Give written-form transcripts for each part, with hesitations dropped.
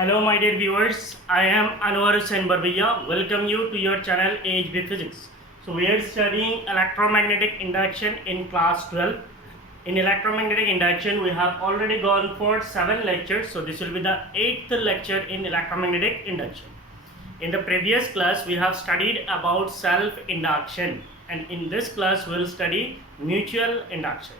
Hello, my dear viewers. I am Anwar Hussain Barbia. Welcome you to your channel Age with Physics. So we are studying electromagnetic induction in class 12. In electromagnetic induction, we have already gone for 7 lectures. So this will be the 8th lecture in electromagnetic induction. In the previous class, we have studied about self-induction, and in this class, we will study mutual induction.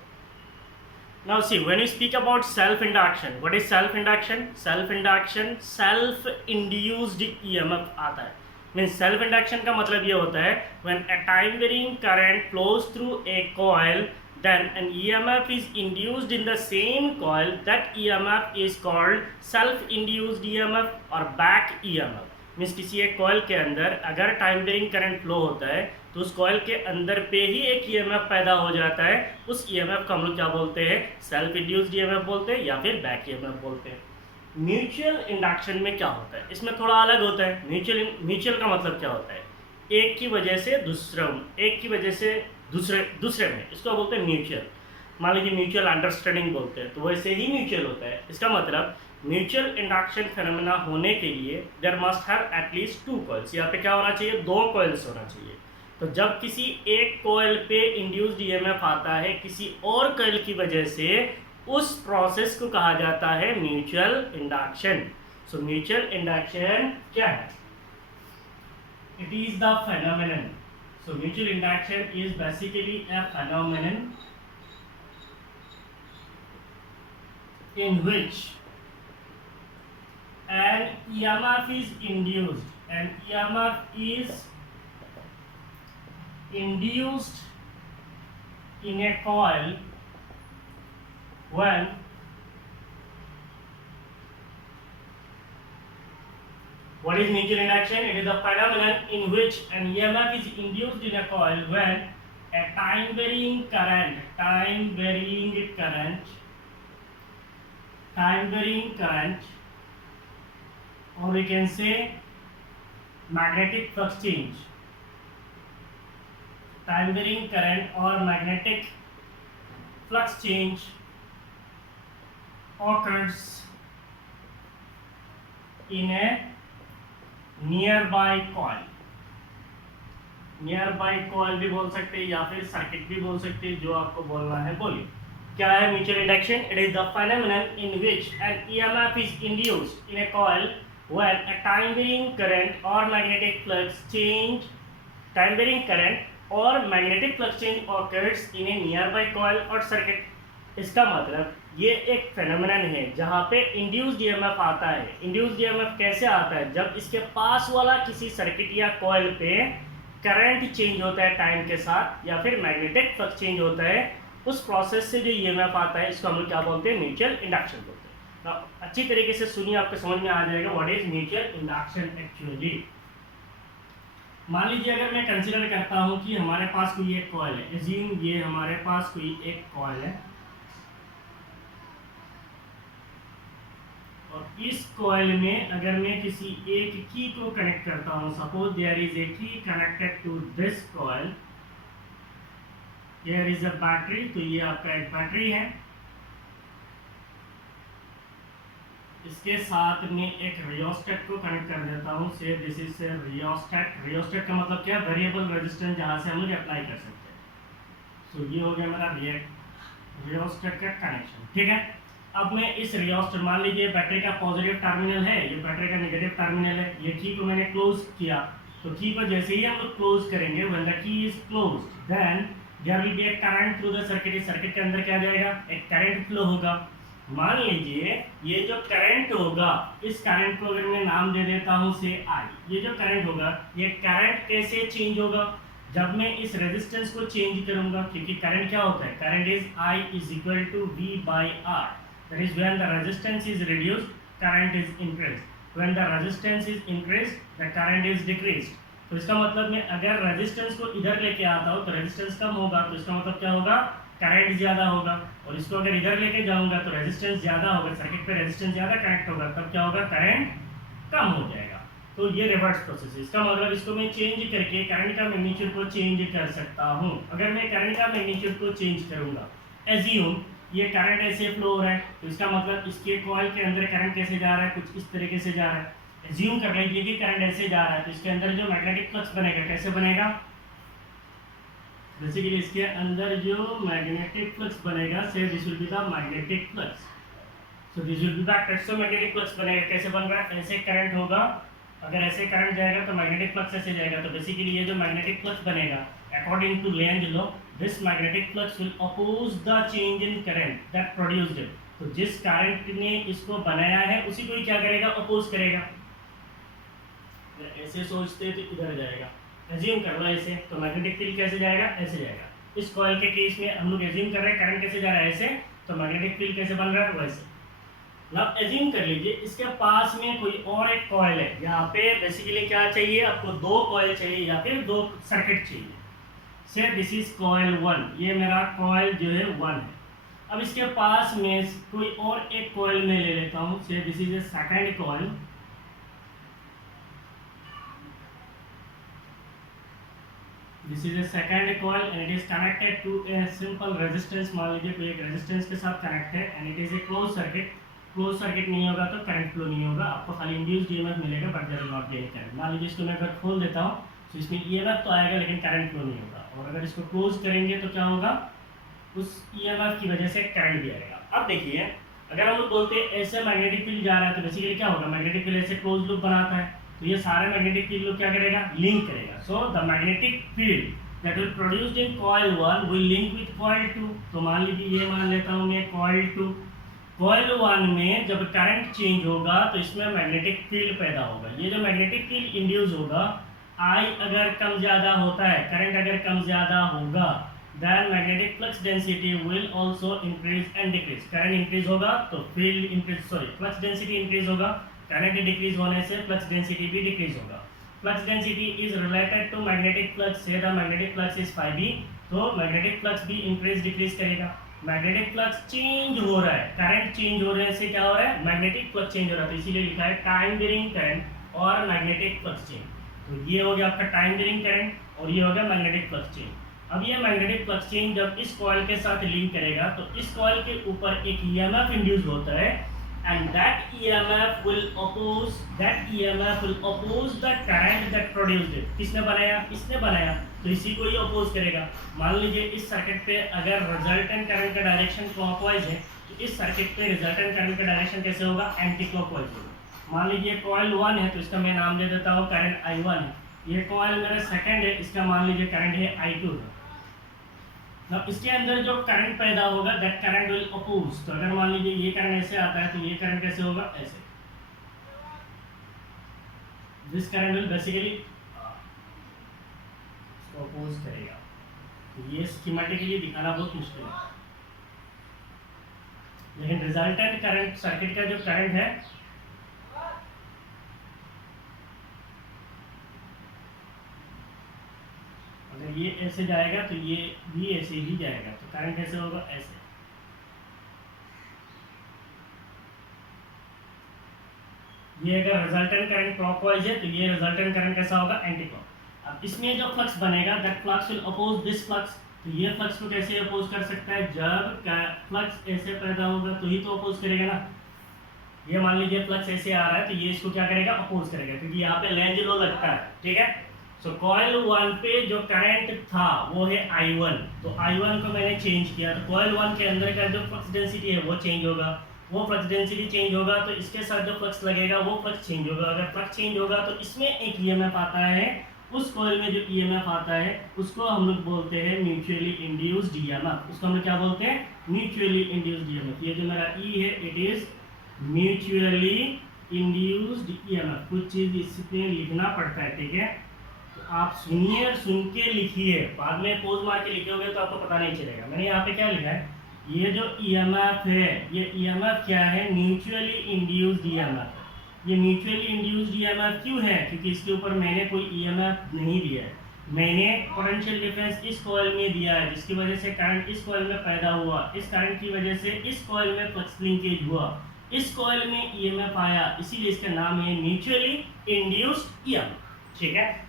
Now see, when you speak about self-induction, what is self-induction? Self-induction, self-induced EMF आता है. Means self-induction का मतलब ये होता है when a time varying current flows through a coil, then an EMF is induced in the same coil. That EMF is called self-induced EMF or back EMF. Means किसी एक coil के अंदर अगर टाइम वेरिंग करंट फ्लो होता है तो उस coil के अंदर पे ही एक ईएमएफ पैदा हो जाता है. उस ईएमएफ को हम लोग क्या बोलते हैं? सेल्फ इंड्यूस्ड ईएमएफ बोलते हैं या फिर बैक ईएमएफ बोलते हैं. म्यूचुअल इंडक्शन में क्या होता है? इसमें थोड़ा अलग होता है. म्यूचुअल का मतलब क्या होता है? एक की वजह से दूसरे में, इसको बोलते हैं म्यूचुअल. मान लीजिए म्यूचुअल अंडरस्टैंडिंग बोलते हैं, तो वैसे ही म्यूचुअल होता है. इसका मतलब म्यूचुअल इंडक्शन फेनोमेना होने के लिए there must have at least 2 coils. यहाँ पे क्या होना चाहिए? 2 कॉइल्स होना चाहिए. तो जब किसी एक कॉइल पे इंड्यूस्ड ईएमएफ आता है किसी और कॉइल की वजह से, उस प्रोसेस को कहा जाता है mutual induction. So mutual induction क्या है? It is the phenomenon. So mutual induction is basically a phenomenon in which an EMF is induced. An EMF is induced in a coil when what is mutual induction? It is a phenomenon in which an EMF is induced in a coil when a time varying current, or we can say magnetic flux change. Time varying current or magnetic flux change occurs in a nearby coil. Nearby coil भी बोल सकते हैं या फिर circuit भी बोल सकते हैं, जो आपको बोलना है बोलिए. क्या है mutual induction? It is the phenomenon in which N EMF is induced in A coil when a time varying current or magnetic flux change occurs in a nearby coil or circuit. इसका मतलब ये एक phenomenon है जहाँ पे induced EMF आता है. Induced EMF कैसे आता है? जब इसके पास वाला किसी सर्किट या कॉइल पे करंट चेंज होता है टाइम के साथ, या फिर मैग्नेटिक फ्लक्स चेंज होता है. उस प्रोसेस से जो ईएमएफ आता है इसको हम लोग क्या बोलते हैं? म्यूचुअल इंडक्शन बोलते हैं. तो अच्छी तरीके से सुनिए, आपको समझ में आ जाएगा what is mutual induction actually. मान लीजिए अगर मैं कंसीडर करता हूं कि हमारे पास कोई एक कॉइल है. एज्यूम ये हमारे पास कोई एक कॉइल है और इस कॉइल में अगर मैं किसी एक की को कनेक्ट करता हूं, suppose there is a key connected to this coil, there is a battery. तो ये आपका एक बैटरी है. इसके साथ में एक रियोस्टेट को कनेक्ट कर देता हूँ. से दिस इज रियोस्टेट. रियोस्टेट का मतलब क्या? वेरिएबल रेजिस्टेंस, जहाँ से हम लोग अप्लाई कर सकते हैं. सो ये हो गया मेरा रियोस्टेट का कनेक्शन. ठीक है. अब मैं इस रियोस्टेट, मान लीजिए बैटरी का पॉजिटिव टर्मिनल है, ये बैटरी का नेगेटिव टर्मिनल है. ये की को मैंने क्लोज किया, तो की को जैसे ही हम लोग क्लोज करेंगे, when the key is closed then there will be a current through the circuit. इस सर्किट के अंदर क्या जाएगा? एक करंट फ्लो होगा. मान लीजिए ये जो करंट होगा, इस करंट को अगर मैं नाम दे देता हूं से आई. ये जो करंट होगा, ये करंट कैसे चेंज होगा? जब मैं इस रेजिस्टेंस को चेंज करूंगा, क्योंकि करंट क्या होता है? Current is I is equal to V by R. That is when the resistance is reduced, current is increased. When the resistance is increased, the current is decreased. तो इसका मतलब मैं अगर रेजिस्टेंस को इधर लेके आता हूं तो रेजिस्टेंस कम होगा, तो इसका मतलब क्या होगा? करंट ज़्यादा होगा. और इसको अगर इधर लेके जाऊंगा तो रेजिस्टेंस ज़्यादा होगा, सर्किट पे रेजिस्टेंस ज़्यादा कनेक्ट होगा, तब क्या होगा? करंट कम हो जाएगा. तो ये रिवर्स प्रोसेस है. इसका मतलब इसको मैं चेंज करके करंट का मैग्नीट्यूड को चेंज कर सकता हूँ. अगर मैं करंट का मैग्नीट्यूड को चेंज करूंगा, एज्यूम ये करंट ऐसे फ्लो हो रहा है, तो इसका मतलब इसके कॉइल के अंदर करंट कैसे जा रहा है, कुछ इस तरीके से जा रहा है। एज्यूम कर लीजिए कि करंट ऐसे जा रहा है, तो इसके अंदर जो मैग्नेटिक फ्लक्स बनेगा कैसे बनेगा, बेसिकली इसके अंदर जो मैग्नेटिक फ्लक्स बनेगा से this will be the magnetic flux. So this will be the electromagnetic flux बनेगा। कैसे बन रहा है, ऐसे करंट होगा, अगर ऐसे करंट जाएगा तो मैग्नेटिक फ्लक्स ऐसे जाएगा। तो बेसिकली ये जो मैग्नेटिक फ्लक्स बनेगा according to Lenz law, this magnetic flux will oppose the change in current that produced it. तो जिस करंट ने इसको बनाया है उसी को ही क्या करेगा, अपोज करेगा। ऐसे सोचते तो इधर जाएगा, एज्यूम कर लो ऐसे, तो मैग्नेटिक फील्ड कैसे जाएगा, ऐसे जाएगा। इस कॉइल के केस में हम लोग एज्यूम कर रहे हैं करंट कैसे जा रहा है, ऐसे, तो मैग्नेटिक फील्ड कैसे बन रहा है, वैसे। अब एज्यूम कर लीजिए इसके पास में कोई और एक कॉइल है। यहाँ पे बेसिकली क्या चाहिए आपको, दो कॉइल चाहिए या फिर दो सर्किट चाहिए। से दिस इज कॉइल 1, ये मेरा कॉइल जो है 1 है। अब इसके पास में कोई और एक कॉइल में ले लेता हूँ, से this is a second coil. This is a second coil and it is connected to a simple resistance। मान लीजिए कोई एक रेजिस्टेंस के साथ कनेक्ट है and it is a closed circuit। Close circuit नहीं होगा तो करंट फ्लो नहीं होगा, आपको खाली इंड्यूस्ड ईएमएफ मिलेगा but there will not be any current. मान लीजिए इसको मैं अगर खोल देता हूँ तो इसमें ईएमएफ तो आएगा लेकिन करंट फ्लो नहीं होगा, और अगर इसको क्लोज करेंगे तो क्या होगा, उस ईएमएफ की वजह से करंट भी आएगा। अब देखिए अगर हम लोग बोलते हैं ऐसे मैग्नेटिक फील्ड जा रहा है तो बेसिकली क्या होगा, मैग्नेटिक फील्ड ऐसे क्लोज लूप बनाता है, तो ये सारे मैग्नेटिक फील्ड लोग क्या करेगा, लिंक करेगा। So the magnetic field that will produced in coil 1 will link with coil 2। तो मान लीजिए ये मान लेता हूँ मैं कॉइल 2। कॉइल 1 में जब करंट चेंज होगा तो इसमें मैग्नेटिक फील्ड पैदा होगा। ये जो मैग्नेटिक फील्ड इंड्यूस होगा, आई अगर कम ज़्यादा होता है, करंट अगर कम ज़्यादा होगा, then magnetic flux density will also increase and decrease। Current increase होगा तो field increase, flux density increase होगा, करंट डिक्रीज होने से फ्लक्स डेंसिटी भी डिक्रीज होगा। Flux density is related to magnetic flux, so the magnetic flux is phi b, तो magnetic flux भी increase decrease करेगा। मैग्नेटिक फ्लक्स चेंज हो रहा है, करंट चेंज हो रहे से क्या हो रहा है, मैग्नेटिक फ्लक्स चेंज हो रहा है, तो इसीलिए लिखा है टाइम वेरिंग करंट और मैग्नेटिक फ्लक्स चेंज। तो ये हो गया आपका टाइम वेरिंग करंट और ये हो गया मैग्नेटिक फ्लक्स चेंज। अब ये मैग्नेटिक फ्लक्स चेंज जब इस कॉइल के साथ लिंक करेगा तो इस कॉइल के ऊपर एक ईएमएफ इंड्यूस होता है and that EMF will oppose the current that produced it. किसने बनाया, इसने बनाया, तो इसी को ही अपोज करेगा। मान लीजिए इस सर्किट पे अगर रिजल्टेंट करंट का डायरेक्शन क्लॉकवाइज है तो इस सर्किट पे रिजल्टेंट करंट का डायरेक्शन कैसे होगा, एंटी क्लॉकवाइज होगा। मान लीजिए कॉइल 1 है तो इसका मैं नाम दे देता हूँ करंट I1 है। ये कॉइल मेरा सेकंड है, इसका मान लीजिए करंट है I2 है। अब इसके अंदर जो करंट पैदा होगा दैट करंट विल अपोज। तो अगर मान लीजिए ये करंट ऐसे आता है तो ये करंट कैसे होगा, ऐसे। दिस करंट विल बेसिकली इसको अपोज करेगा। तो ये स्कीमेटिकली दिखाना बहुत मुश्किल है, लेकिन रिजल्टेंट करंट सर्किट का जो करंट है अगर ये ऐसे जाएगा तो ये भी ऐसे ही जाएगा, तो करंट कैसे होगा, ऐसे। ये अगर रिजल्टेंट करंट क्लॉकवाइज है तो ये रिजल्टेंट करंट कैसा होगा, एंटी क्लॉक। अब इसमें जो फ्लक्स बनेगा that flux will oppose this flux. तो ये फ्लक्स को कैसे अपोज कर सकता है, जब फ्लक्स ऐसे पैदा होगा तो ही तो अपोज करेगा ना। ये मान लीजिए फ्लक्स ऐसे आ रहा है तो ये इसको क्या करेगा, अपोज करेगा, क्योंकि यहाँ पे लेंज लॉ लगता है, ठीक है। सो कॉइल 1 पे जो करंट था वो है I1, तो I1 को मैंने चेंज किया तो कॉइल 1 के अंदर का जो फ्लक्स डेंसिटी है वो चेंज होगा। वो फ्लक्स डेंसिटी चेंज होगा तो इसके साथ जो फ्लक्स लगेगा वो फ्लक्स चेंज होगा। अगर फ्लक्स चेंज होगा तो इसमें एक ईएमएफ आता है, उस कॉइल में जो ईएमएफ आता है उसको हम लोग बोलते हैं म्यूचुअली इंड्यूस्ड ईएमएफ। उसको हम लोग क्या बोलते हैं, म्यूचुअली इंड्यूस्ड ईएमएफ। ये जो मेरा E है it is mutually induced EMF. कुछ चीज़ इसमें लिखना पड़ता है, ठीक है, तो आप सुनिए और सुन के लिखिए, बाद में पोज मार के लिखोगे तो आपको पता नहीं चलेगा। मैंने यहाँ पे क्या लिखा है, ये जो ईएमएफ है ये ईएमएफ क्या है, म्यूचुअली इंड्यूस्ड ईएमएफ। ये म्यूचुअली इंड्यूस्ड ईएमएफ क्यों है, क्योंकि इसके ऊपर मैंने कोई ईएमएफ नहीं दिया है, मैंने पोटेंशियल डिफरेंस इस कॉइल में दिया है जिसकी वजह से करंट इस कॉइल में पैदा हुआ। इस करंट की वजह से इस कॉइल में फ्लक्स लिंकेज हुआ, इस कॉइल में ईएमएफ आया, इसीलिए इसका नाम है म्यूचुअली इंड्यूस्ड ईएमएफ, ठीक है।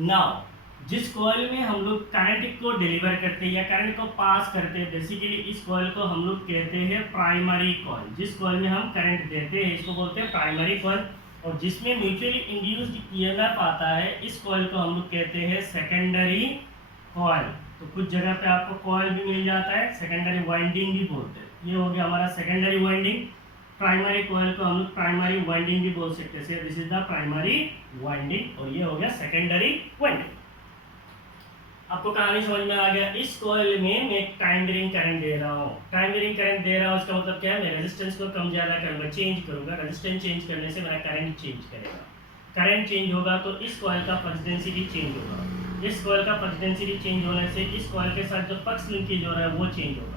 नाउ जिस कॉइल में हम लोग करंट को डिलीवर करते हैं या करंट को पास करते हैं, बेसिकली इस कॉइल को हम लोग कहते हैं प्राइमरी कॉइल। जिस कॉइल में हम करंट देते हैं इसको बोलते हैं प्राइमरी कॉइल, और जिसमें म्यूचुअली इंड्यूस्ड ईएमएफ आता है इस कॉइल को हम लोग कहते हैं सेकेंडरी कॉइल। तो कुछ जगह पे आपको कॉइल भी मिल जाता है, सेकेंडरी वाइंडिंग भी बोलते हैं। ये हो गया हमारा सेकेंडरी वाइंडिंग। प्राइमरी कॉइल को हम लोग प्राइमरी वाइंडिंग भी बोल सकते हैं, this is the primary winding, और ये हो गया सेकेंडरी वाइंडिंग। आपको कहानी समझ में आ गया। इस कॉइल में मैं टाइम वेरिंग करंट दे रहा हूँ। टाइम वेरिंग करंट दे रहा हूँ इसका मतलब क्या है, मैं रेजिस्टेंस को कम ज़्यादा करूँगा, चेंज करूँगा। रेजिस्टेंस चेंज करने से मेरा करंट चेंज करेगा। करंट चेंज होगा तो इस कॉइल का फ्लक्स डेंसिटी चेंज होगा। इस कॉइल का फ्लक्स डेंसिटी चेंज होने से इस कॉइल के साथ जो फ्लक्स लिंकेज हो रहा है वो चेंज होगा।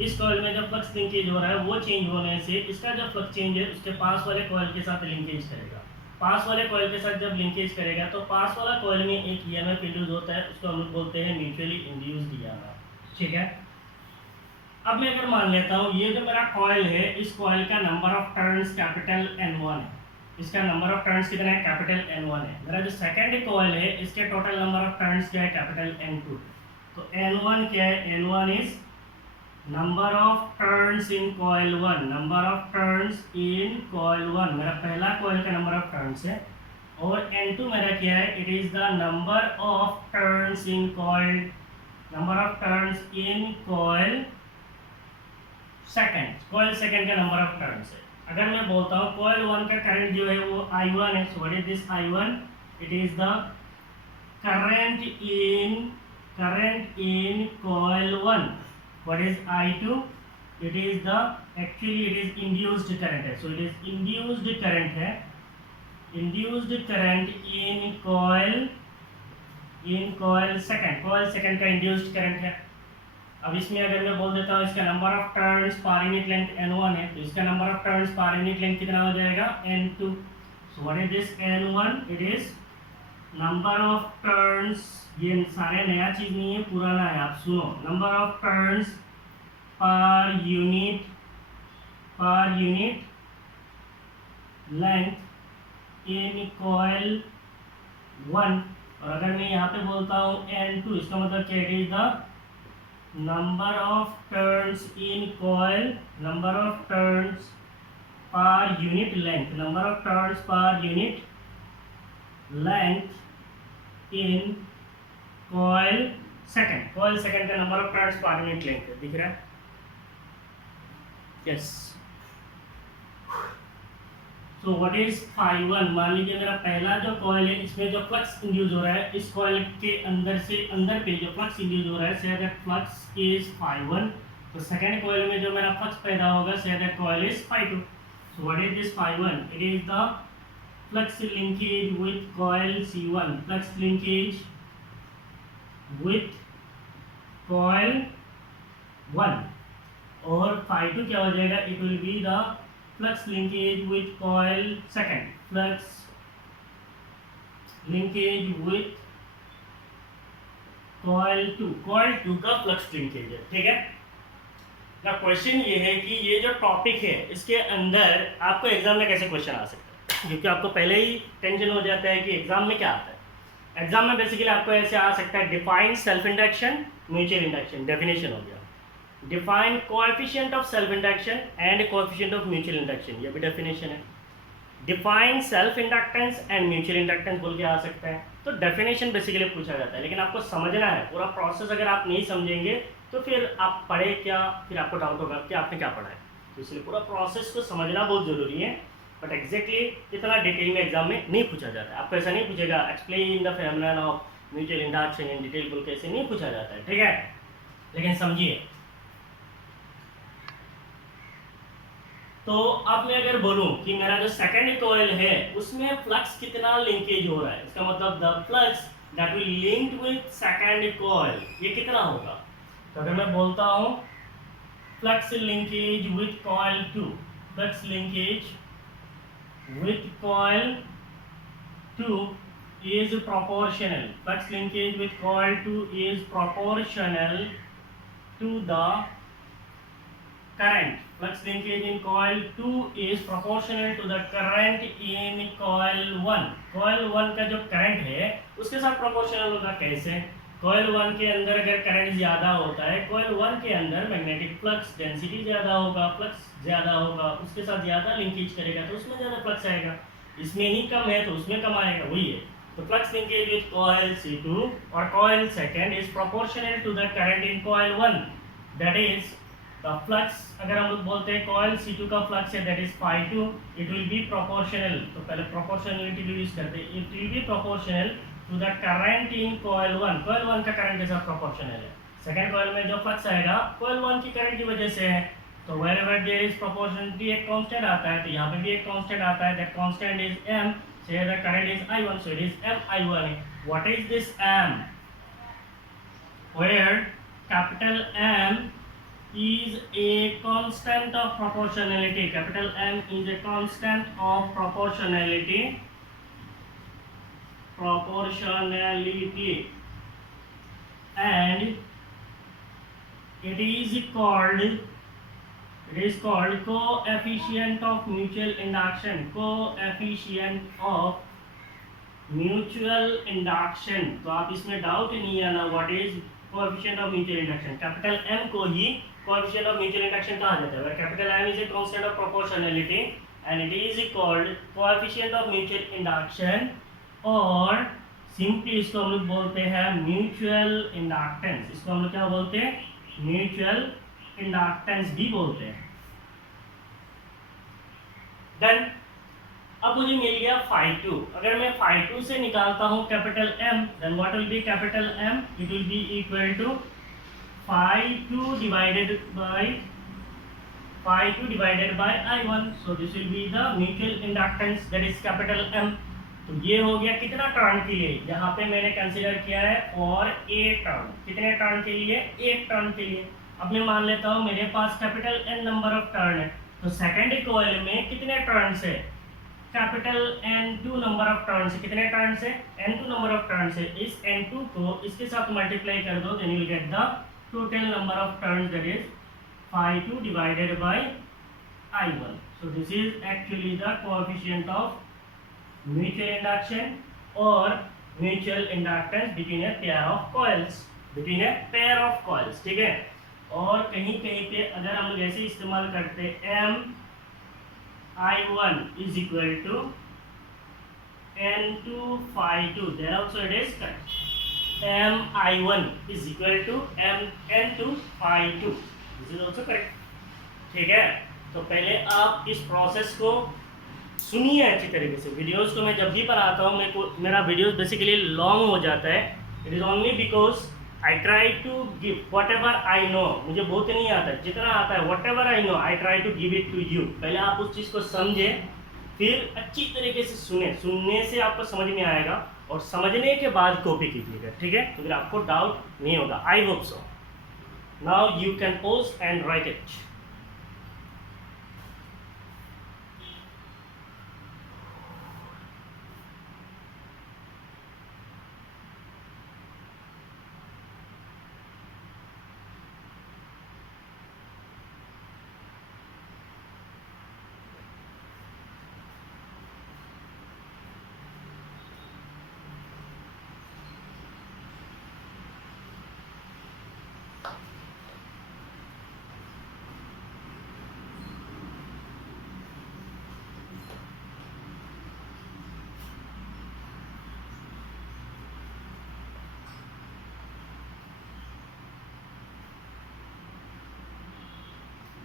इस कॉइल में जो फ्लक्स लिंकेज हो रहा है वो चेंज होने से इसका जो फ्लक्स चेंज है उसके पास वाले कॉइल के साथ लिंकेज करेगा। पास वाले कॉइल के साथ जब लिंकेज करेगा तो पास वाला कॉइल में एक ईएमएफ इंड्यूस होता है, उसको हम लोग बोलते हैं म्यूचुअली इंड्यूस्ड ईएमएफ। ठीक है, अब मैं अगर मान लेता हूँ ये जो मेरा कॉइल है इस कॉइल का number of turns capital N1 है। इसका नंबर ऑफ टर्न्स कितना है, कैपिटल N1 है। मेरा जो सेकंड कॉइल है इसके टोटल नंबर ऑफ टर्न्स क्या है, कैपिटल N2। तो N1 क्या है, N1 is number of turns in coil 1, number of turns in coil 1 मेरा पहला कॉइल का नंबर ऑफ टर्न्स है। और N2 मेरा क्या है, it is the number of turns in coil, number of turns in coil second, coil second का number of turns है। अगर मैं बोलता हूँ कॉइल 1 का करंट जो है वो I1 है, so what is this I1, it is the current in coil 1। What is I2? It is the actually it is induced current है, so it is induced current है, induced current in coil second का induced current है। अब इसमें अगर मैं बोल देता हूँ इसका number of turns per unit length N1 है, तो इसका number of turns per unit length कितना हो जाएगा, N2। So what is this N1? It is number of turns, ये सारे नया चीज नहीं है, पुराना है, आप सुनो। Number of turns per unit length in coil 1। और अगर मैं यहाँ पे बोलता हूँ N2, इसका मतलब क्या है, the number of turns in coil, number of turns per unit length, number of turns per unit length in coil second का number of turns per unit length है, दिख रहा है, yes. So what is phi1, मान लीजिए मेरा पहला जो कॉइल है इसमें जो फ्लक्स इंड्यूस हो रहा है, इस कॉइल के अंदर से अंदर पे जो फ्लक्स इंड्यूस हो रहा है, say that flux is phi1। तो सेकंड कॉइल में जो मेरा फ्लक्स पैदा होगा, say that coil is phi2। So what is this phi1, it is the flux linkage with coil C1, flux linkage with coil 1। और phi2 क्या हो जाएगा, it will be the flux linkage with coil second, flux linkage with coil 2 का flux linkage है, ठीक है ना। Question ये है कि ये जो टॉपिक है इसके अंदर आपको एग्जाम में कैसे क्वेश्चन आ सकता है, क्योंकि आपको पहले ही टेंशन हो जाता है कि एग्जाम में क्या आता है। एग्जाम में बेसिकली आपको ऐसे आ सकता है, define self induction, mutual induction, definition हो गया। Define coefficient of self induction and coefficient of mutual induction, ये भी डेफिनेशन है। Define self inductance and mutual inductance बोल के आ सकता है। तो डेफिनेशन बेसिकली पूछा जाता है, लेकिन आपको समझना है पूरा प्रोसेस। अगर आप नहीं समझेंगे तो फिर आप पढ़े क्या, फिर आपको डाउट होगा कि आपने क्या पढ़ा है। तो इसलिए पूरा प्रोसेस को समझना बहुत ज़रूरी है, बट एग्जैक्टली इतना डिटेल में एग्जाम में नहीं पूछा जाता है। आपको ऐसा नहीं पूछेगा explain the phenomenon of mutual induction in detail बोल के, ऐसे नहीं पूछा जाता है, ठीक है। लेकिन समझिए, तो अब मैं अगर बोलूं कि मेरा जो सेकंड कॉइल है उसमें फ्लक्स कितना लिंकेज हो रहा है, इसका मतलब the flux that will linked with second coil, ये कितना होगा। तो अगर मैं बोलता हूं flux linkage with coil 2, flux linkage with coil 2 is proportional, flux linkage with coil 2 is proportional to the current. Flux linkage in coil 2 is proportional to the current in coil 1. coil 1 का जो current है उसके साथ proportional होगा. कैसे? coil 1 के अंदर अगर current ज़्यादा होता है, coil 1 के अंदर magnetic flux density ज़्यादा होगा, flux ज़्यादा होगा, उसके साथ ज़्यादा linkage करेगा तो उसमें ज़्यादा flux आएगा. इसमें ही कम है तो उसमें कम आएगा. वही है. तो flux linkage with coil C2 or coil second is proportional to the current in coil 1. That is the flux, अगर हम लोग बोलते हैं coil C2 का flux है that is phi2, it will be proportional. तो पहले proportionality को यूज करते हैं. It will be proportional to the current in coil 1. coil 1 का current के साथ proportional है. Second coil में जो flux आएगा coil 1 की current की वजह से है. तो wherever there is proportionality एक constant आता है, तो यहाँ पे भी एक constant आता है. That constant is m. Say the current is I1, so it is mi1. What is this m? Where capital M is a constant of proportionality. Capital M is a constant of proportionality. And it is called coefficient of mutual induction. Coefficient of mutual induction. तो आप इसमें doubt नहीं आना. What is coefficient of mutual induction? Capital M को ही coefficient of mutual induction कहा जाता है. Where capital M is a constant of proportionality and it is called coefficient of mutual induction, और simply इसको हम लोग बोलते हैं mutual inductance. इसको हम लोग क्या बोलते हैं? Mutual inductance भी बोलते हैं. Then अब मुझे मिल गया phi2. अगर मैं phi2 से निकालता हूँ capital M, then what will be capital M? It will be equal to phi2 divided by I1. So this will be the mutual inductance, that is capital M. तो ये हो गया कितना टर्न के लिए. यहाँ पे मैंने कंसीडर किया है फॉर ए टर्न. कितने टर्न के लिए? एक टर्न के लिए. अब मैं मान लेता हूँ मेरे पास capital N number of turn है. तो सेकेंड कॉइल में कितने टर्न है? Capital N2 number of turn से. कितने टर्न है? N2 नंबर ऑफ टर्न से. इस N2 को इसके साथ मल्टीप्लाई कर दो, then you will get the total number of turn, that is phi2 divided by I1. So this is actually the coefficient of mutual induction और mutual inductance between a pair of coils. ठीक है. और कहीं कहीं पे अगर हम लोग ऐसे इस्तेमाल करते M I1 is equal to N2 phi2, there also it is correct. M I1 is equal to N2 phi2, this is also correct. ठीक है. तो पहले आप इस प्रोसेस को सुनिए अच्छी तरीके से. वीडियोस को मैं जब भी बनाता हूँ मेरा वीडियोस बेसिकली लॉन्ग हो जाता है. It is only because I try to give whatever I know. मुझे बहुत नहीं आता, जितना आता है whatever I know I try to give it to you. पहले आप उस चीज़ को समझें, फिर अच्छी तरीके से सुनने से आपको समझ में आएगा और समझने के बाद कॉपी कीजिएगा. ठीक है. तो फिर आपको डाउट नहीं होगा. I hope so. Now you can pause and write it.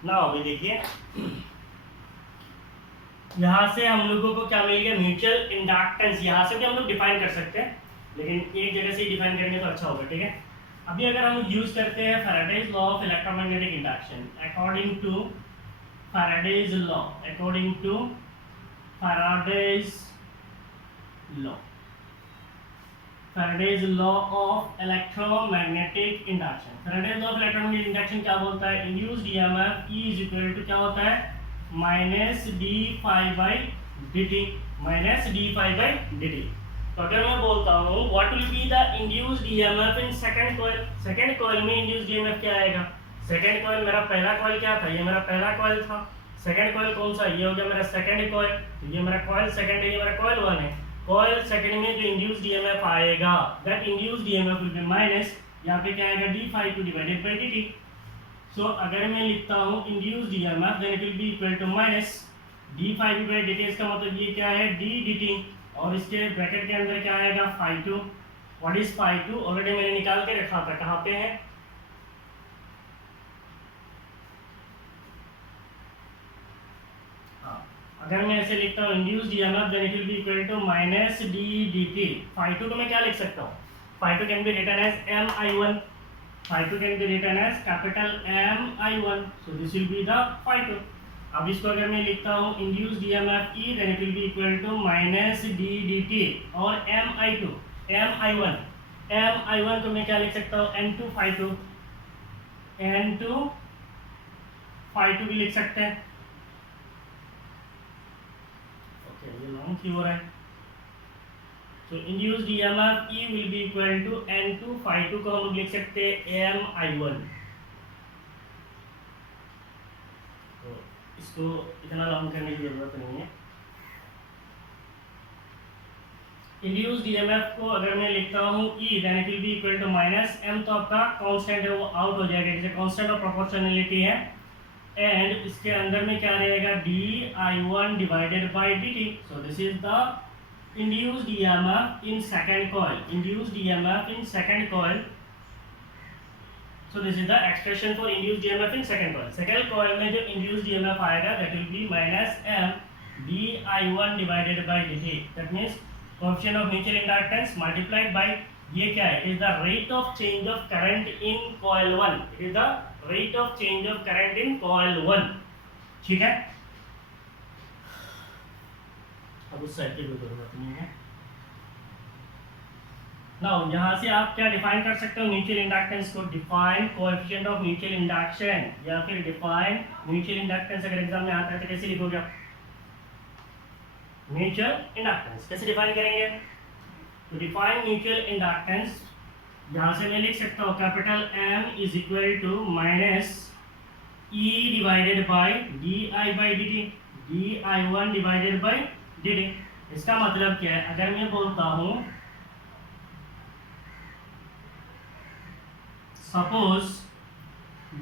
ना अभी देखिए यहाँ से हम लोगों को क्या मिल गया? Mutual inductance. यहाँ से भी हम लोग डिफाइन कर सकते हैं, लेकिन एक जगह से डिफाइन करेंगे तो अच्छा होगा. ठीक है. अभी अगर हम यूज करते हैं Faraday's law of electromagnetic induction, according to Faraday's law of electromagnetic induction. Faraday's law of electromagnetic induction क्या बोलता है? Induced EMF E is equal to क्या होता है? Minus D phi by dt. तो अगर मैं बोलता हूँ what will be the induced EMF in second coil. Second coil में इंड्यूस्ड ईएमएफ क्या आएगा? सेकेंड कॉइल, मेरा पहला कॉइल क्या था, ये मेरा पहला कॉइल था। सेकेंड कॉइल कौन सा, ये हो गया मेरा सेकेंड कॉइल। तो ये मेरा कॉइल सेकेंड है, ये मेरा कॉइल वन है। कॉइल सेकेंड में जो इंड्यूस्ड ईएमएफ आएगा, that induced EMF will be minus, यहाँ पे क्या आएगा, d∅2 डिवाइडेड बाय dt। सो अगर मैं लिखता हूँ induced EMF, then it will be equal to minus d∅2 by dt। इसका मतलब ये क्या है, d dt, और इसके ब्रैकेट के अंदर क्या आएगा, ∅2। व्हाट इज ∅2, ऑलरेडी मैंने निकाल के रखा था, कहाँ पे है, अगर मैं ऐसे लिखता हूँ induced EMF, then it will be equal to minus d dt। ∅2 को मैं क्या लिख सकता हूँ, ∅2 can be written as mi1, ∅2 can be written as capital mi1, so this will be the ∅2। अब इसको अगर मैं लिखता हूँ induced EMF E, then it will be equal to minus d dt, और mi1 को मैं क्या लिख सकता हूँ, n2 ∅2 भी लिख सकते हैं। ये लॉन्ग क्यों हो रहा है, तो induced EMF E will be equal to n2 ∅2 को हम लोग लिख सकते हैं mi1। तो इसको इतना लॉन्ग करने की जरूरत नहीं है। इंड्यूस्ड ईएमएफ को अगर मैं लिखता हूँ E, then it will be equal to minus m, तो आपका कांस्टेंट है वो आउट हो जाएगा, जैसे कांस्टेंट ऑफ प्रोपोर्शनलिटी है, एंड इसके अंदर में क्या रहेगा, di1 divided by dt। So this is the induced EMF in second coil, induced EMF in second coil. So this is the expression for induced EMF in second coil. Second coil में जो induced EMF आएगा, that will be minus m di1 divided by dt। That means coefficient of mutual inductance multiplied by, ये क्या है, is the rate of change of current in coil 1, it is the rate of change of current in coil 1। ठीक है, अब उस side की कोई जरूरत नहीं है। नाउ यहां से आप क्या डिफाइन कर सकते हो, म्यूचुअल इंडक्टेंस को, define coefficient of mutual induction, या फिर डिफाइन म्यूचुअल इंडक्टेंस। अगर एग्जाम में आता है तो कैसे लिखोगे आप, म्यूचुअल इंडक्टेंस कैसे डिफाइन करेंगे, तो डिफाइन म्यूचुअल इंडक्टेंस, यहाँ से मैं लिख सकता हूँ capital M is equal to minus E divided by di by dt, di1 divided by dt। इसका मतलब क्या है, अगर मैं बोलता हूँ suppose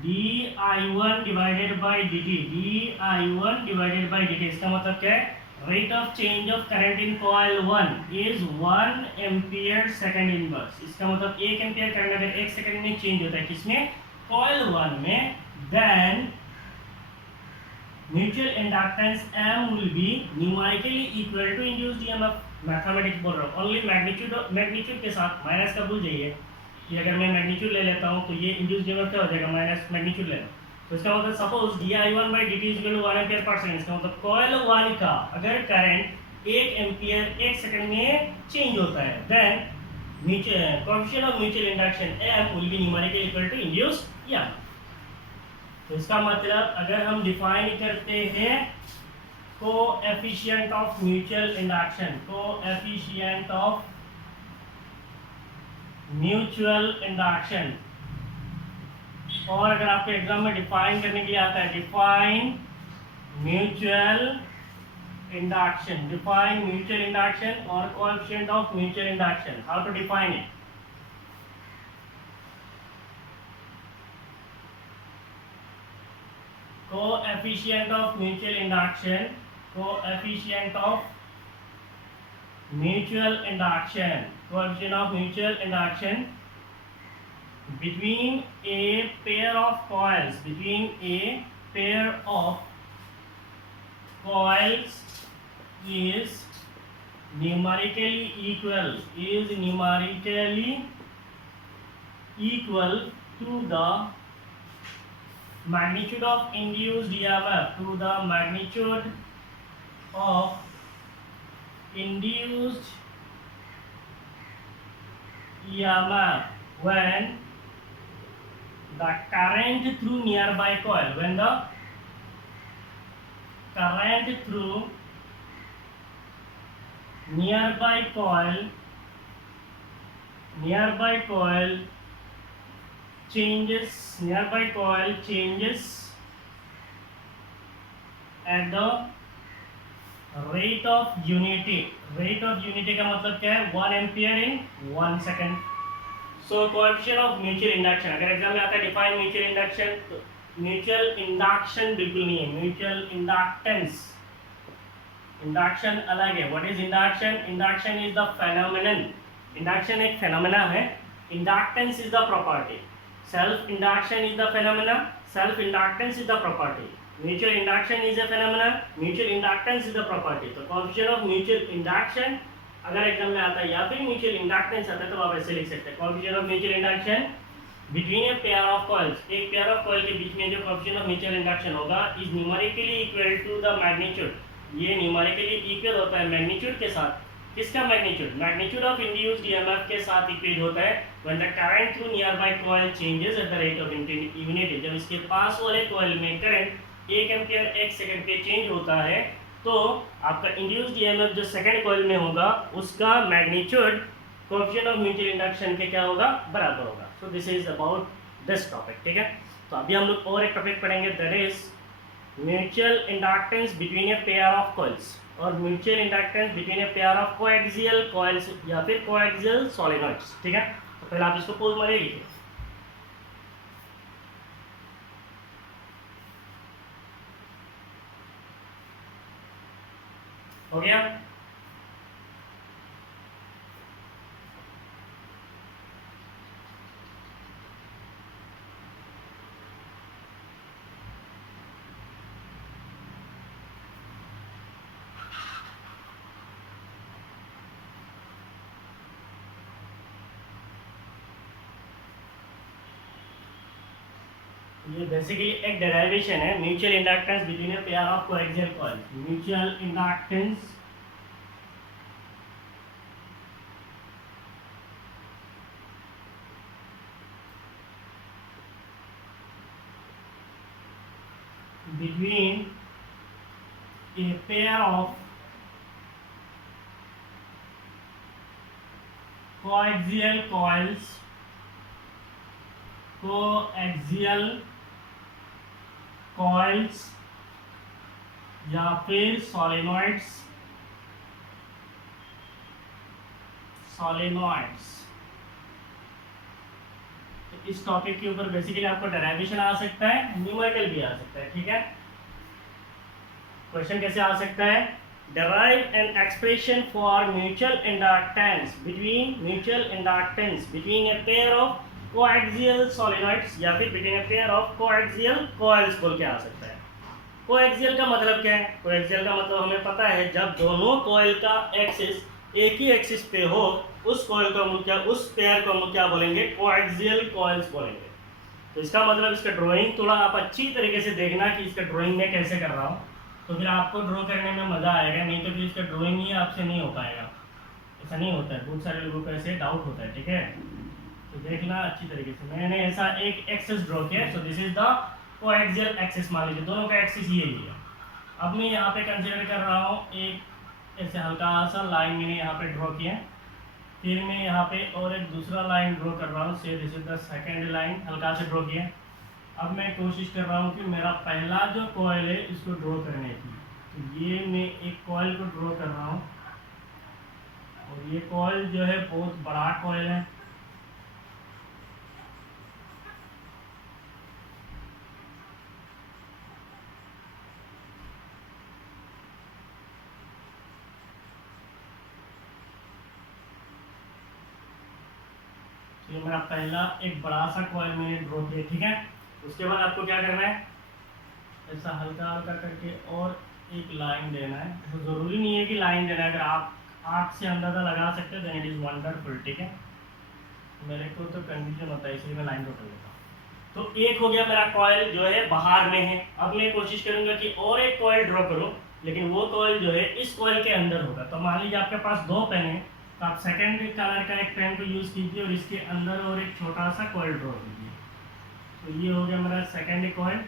di1 divided by dt, di1 divided by dt, इसका मतलब क्या है, rate of change of current in coil 1 is 1 ampere second inverse. इसका मतलब 1 एम्पियर करंट अगर 1 सेकंड में चेंज होता है किसमें, कॉइल 1 में, then mutual inductance M will be numerically equal to induced EMF. Mathematics बोल रहा हूँ, ओनली मैग्नीट्यूड के साथ, माइनस का भूल जाइए कि अगर मैं मैग्नीट्यूड ले लेता हूँ तो ये इंड्यूस्ड ईएमएफ क्या हो जाएगा, माइनस मैग्नीट्यूड लेना। तो इसका मतलब suppose di1 by dt is equal to 1 ampere पर सेकंड। इसका मतलब कॉइल 1 का अगर करंट 1 एम्पीयर 1 सेकंड में चेंज होता है, then coefficient of mutual induction M will be numerically equal to induced EMF। तो इसका मतलब अगर हम डिफाइन करते हैं coefficient of mutual induction, coefficient of mutual induction, और अगर आपके एग्जाम में डिफाइन करने के लिए आता है, define mutual induction, define mutual induction और coefficient of mutual induction, how to define it. Coefficient of mutual induction, coefficient of mutual induction, coefficient of mutual induction between a pair of coils, between a pair of coils is numerically equal, is numerically equal to the magnitude of induced EMF, to the magnitude of induced EMF when the current through nearby coil, when the current through nearby coil changes, nearby coil changes at the rate of unity. rate of unity का मतलब क्या है? 1 ampere in 1 second. So coefficient of mutual induction, अगर exam में आता है define mutual induction, तो mutual induction बिल्कुल नहीं है, म्यूचुअल इंडक्टेंस. इंडक्शन अलग है. What is induction? Induction is the phenomenon. Induction एक फेनोमेना है. Inductance is the property. Self induction is the phenomena, self inductance is the property. Mutual induction is a phenomena, mutual inductance is the property. तो coefficient of mutual induction अगर exam में आता है या फिर mutual inductance आता है तो आप ऐसे लिख सकते हैं. Coefficient of mutual induction between a pair of coils, एक पेयर ऑफ कॉइल के बीच में जो कोएफिशिएंट ऑफ म्यूचुअल इंडक्शन होगा is numerically equal to the magnitude. ये न्यूमेरिकली इक्वल होता है मैग्नीट्यूड के साथ. किसका magnitude? Magnitude of induced EMF के साथ इक्वल होता है when the current through nearby coil changes at the rate of unity. जब इसके पास वाले कॉइल में करंट 1 एम्पीयर 1 सेकंड पे चेंज होता है तो आपका इंड्यूस्ड ईएमएफ जो सेकंड कॉइल में होगा उसका magnitude coefficient of mutual induction के क्या होगा? बराबर होगा. सो this is about this topic. ठीक है, तो अभी हम लोग और एक टॉपिक पढ़ेंगे, that is mutual inductance between a pair of coils, और mutual inductance between a pair of coaxial coils या फिर कोएक्सियल सोलेनॉइड्स. ठीक है, तो पहले आप इसको पोज मारिए, लिखिए. हो गया? ये बेसिकली एक डेरिवेशन है, mutual inductance between a pair of coaxial coils. Mutual inductance between a pair of coaxial coils, coaxial coils या फिर सोलेनॉइड्स, सोलेनॉइड्स. तो इस टॉपिक के ऊपर बेसिकली आपको डेरिवेशन आ सकता है, न्यूमेरिकल भी आ सकता है. ठीक है, क्वेश्चन कैसे आ सकता है? derive an expression for mutual inductance between a pair of coaxial solenoids या फिर between a pair of coaxial coils बोल के आ सकता है. कोएक्सियल का मतलब क्या है? कोएक्सियल का मतलब हमें पता है जब दोनों कॉइल का एक्सिस एक ही एक्सिस पे हो उस कॉइल को हम क्या, उस पेयर को हम क्या बोलेंगे? कोएक्सियल कॉइल्स बोलेंगे. तो इसका मतलब इसका ड्राइंग थोड़ा आप अच्छी तरीके से देखना कि इसका ड्राइंग मैं कैसे कर रहा हूँ, तो फिर आपको ड्रॉ करने में मज़ा आएगा. नहीं तो फिर इसका ड्राइंग ही आपसे नहीं हो पाएगा. ऐसा नहीं होता है, बहुत सारे लोगों को ऐसे डाउट होता है. ठीक है, तो देखना अच्छी तरीके से. मैंने ऐसा एक एक्सिस ड्रॉ किया. सो this is the coaxial axis. मान लीजिए दोनों का एक्सिस ये ही है. अब मैं यहाँ पे कंसिडर कर रहा हूँ एक ऐसे हल्का सा लाइन मैंने यहाँ पे ड्रॉ किया. फिर मैं यहाँ पे और एक दूसरा लाइन ड्रॉ कर रहा हूँ. से this is the second line, हल्का से ड्रॉ किया. अब मैं कोशिश कर रहा हूँ कि मेरा पहला जो कॉइल है इसको ड्रॉ करने की. तो ये मैं एक कॉइल को ड्रॉ कर रहा हूँ और ये कॉइल जो है बहुत बड़ा कॉइल है. ये मेरा पहला एक बड़ा सा कॉइल मैंने ड्रॉ किया. ठीक है, उसके बाद आपको क्या करना है? ऐसा हल्का हल्का करके और एक लाइन देना है. तो ज़रूरी नहीं है कि लाइन देना है, अगर आप आँख से अंदाज़ा लगा सकते हो देन इट इज़ वंडरफुल. ठीक है, मेरे को तो कंफ्यूजन होता है इसलिए मैं लाइन ड्रॉ कर लेता हूँ. तो एक हो गया मेरा कॉइल जो है बाहर में है. अब मैं कोशिश करूँगा कि और एक कॉइल ड्रॉ करूँ, लेकिन वो कॉइल जो है इस कॉइल के अंदर होगा. तो मान लीजिए आपके पास दो पेन है, तो आप सेकेंड कलर का एक पेन को यूज़ कीजिए और इसके अंदर और एक छोटा सा कॉइल ड्रॉ कीजिए. तो ये हो गया मेरा सेकेंड कॉइल.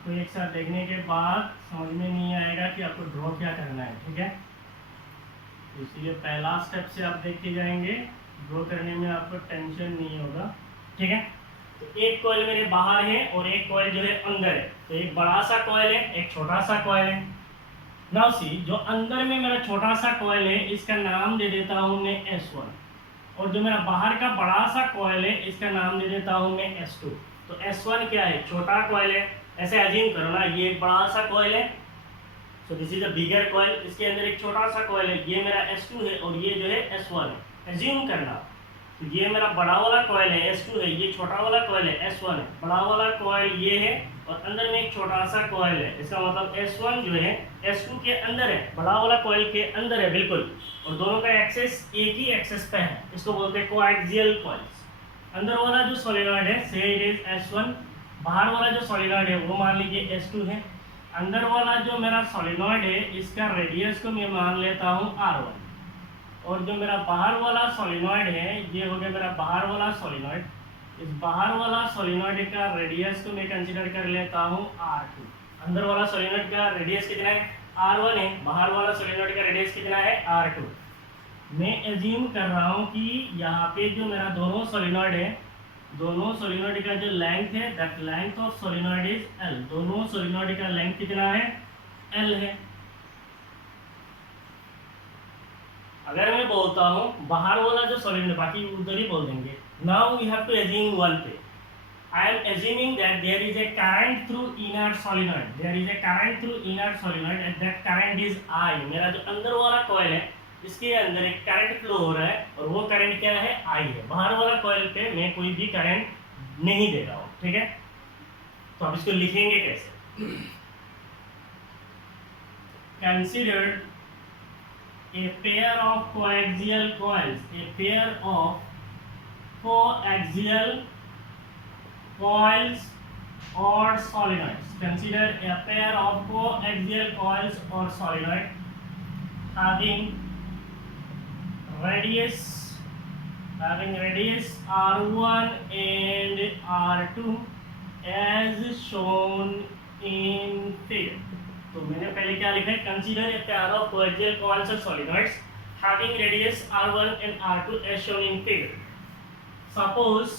आपको एक साथ देखने के बाद समझ में नहीं आएगा कि आपको ड्रॉ क्या करना है, ठीक है। तो इसलिए पहला स्टेप से आप देखते जाएंगे, ड्रॉ करने में आपको टेंशन नहीं होगा, ठीक है। तो एक कॉइल मेरे बाहर है और एक कॉइल जो है अंदर है। तो एक बड़ा सा कॉइल है, एक छोटा सा कॉइल है। नाउ सी, जो अंदर में मेरा छोटा सा कॉइल है इसका नाम दे देता हूँ मैं S1, और जो मेरा बाहर का बड़ा सा कॉइल है इसका नाम दे देता हूँ मैं S2। तो S1 क्या है, छोटा कॉइल है, ऐसे अजीम करो ना, ये एक बड़ा सा कॉइल है, so this is a bigger coil, इसके अंदर एक छोटा सा कॉइल है, ये मेरा S2 है और ये जो है S1 है, अज्यूम करना। तो ये मेरा बड़ा वाला कॉइल है S2 है, ये छोटा वाला कॉइल है S1 है, बड़ा वाला कॉइल ये है और अंदर में एक छोटा सा कॉइल है, इसका मतलब S1 जो है S2 के अंदर है, बड़ा वाला कॉइल के अंदर है बिल्कुल, और दोनों का एक्सेस एक ही एक्सेस पे है, इसको बोलते हैं कोएक्सियल कॉइल्स। अंदर वाला जो सोलेनॉइड है से इट इज S1, बाहर वाला जो सोलेनॉइड है वो मान लीजिए S2 है। अंदर वाला जो मेरा सोलेनॉइड है इसका रेडियस को मैं मान लेता हूँ R1, और जो मेरा बाहर वाला सोलेनॉइड है ये हो गया मेरा बाहर वाला सोलेनॉइड, इस बाहर वाला सोलेनॉइड का रेडियस को मैं कंसीडर कर लेता हूँ R2। अंदर वाला सोलेनॉइड का रेडियस कितना है, R1 है, बाहर वाला सोलेनॉइड का रेडियस कितना है, R2। मैं एज्यूम कर रहा हूँ कि यहाँ पे जो मेरा दोनों सोलेनॉइड है, दोनों सोलेनॉइड का जो लेंथ है that length of solenoid is L, दोनों सोलेनॉइड का लेंथ कितना है, L है। अगर मैं बोलता हूँ बाहर वाला जो सोलेनॉइड, बाकी उधर ही बोल देंगे। Now we have to assume one thing, I am assuming that there is a current through inner solenoid. There is a current through inner solenoid and that current is I. मेरा जो अंदर वाला coil है इसके अंदर एक current flow हो रहा है और वो करंट क्या है, I है। बाहर वाला कॉइल पे मैं कोई भी करंट नहीं दे रहा हूँ, ठीक है। तो अब इसको लिखेंगे कैसे, Consider a pair of coaxial coils, a pair of coaxial coils or solenoids. Consider a pair of coaxial coils or solenoid having radius R1 and R2 as shown in figure. तो मैंने पहले क्या लिखा है, Consider a pair of coaxial coils or solenoids having radius R1 and R2 as shown in figure. Suppose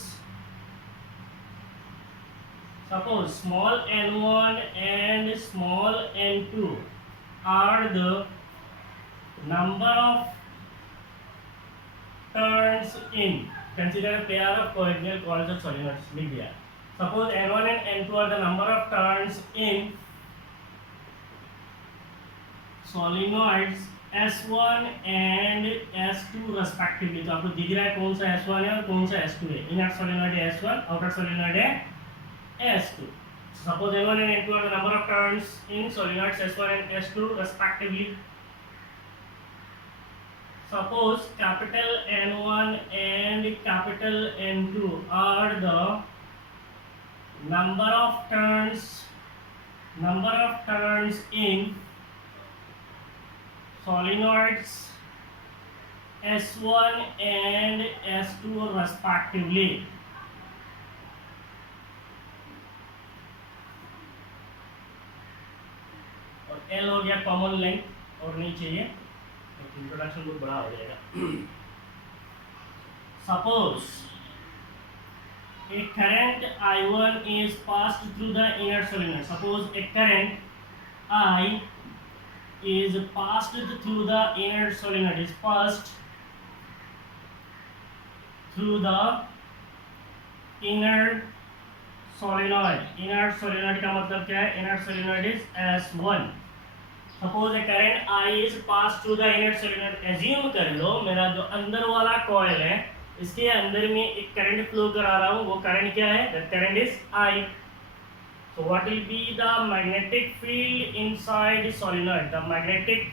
small n1 and small n2 are the number of turns in. Consider a pair of coaxial coils or solenoids. लिख दिया। Suppose n1 and n2 are the number of turns in solenoids S1 and S2 respectively। तो आपको दिख रहा है कौन सा S1 है और कौन सा S2 है। इनर सोलेनॉइड है S1, आउटर सोलेनॉइड है S2। Suppose N1 and N2 are the number of turns in solenoids S1 and S2 respectively. Suppose capital N1 and capital N2 are the number of turns in solenoids S1 and S2 respectively. और L हो गया common length और नहीं चाहिए, introduction बहुत बड़ा हो जाएगा। Suppose a current I1 is passed through the inner solenoid. Suppose a current I is passed through the inner solenoid, is passed through the inner solenoid. Inner solenoid का मतलब क्या है, inner solenoid is S1. Suppose a current I is passed through the inner solenoid. Assume कर लो मेरा जो अंदर वाला coil है इसके अंदर में एक करंट फ्लो करा रहा हूँ, वो करंट क्या है, that current is I. So what will be the magnetic field inside the solenoid? The magnetic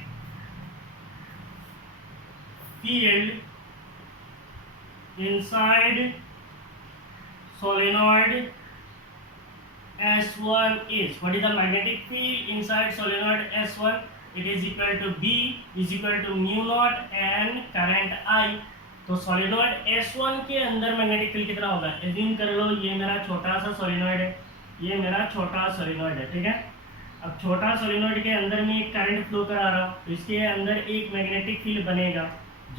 field inside solenoid S1 is, what is the magnetic field inside solenoid S1? It is equal to B is equal to mu naught and current I. तो solenoid S1 के अंदर magnetic field कितना होगा, assume कर लो ये मेरा छोटा सा सोलेनॉइड है, ये मेरा छोटा सोलिनॉइड है, ठीक है। अब छोटा सोलिनॉइड के अंदर में एक करंट फ्लो करा रहा हूँ, तो इसके अंदर एक मैग्नेटिक फील्ड बनेगा।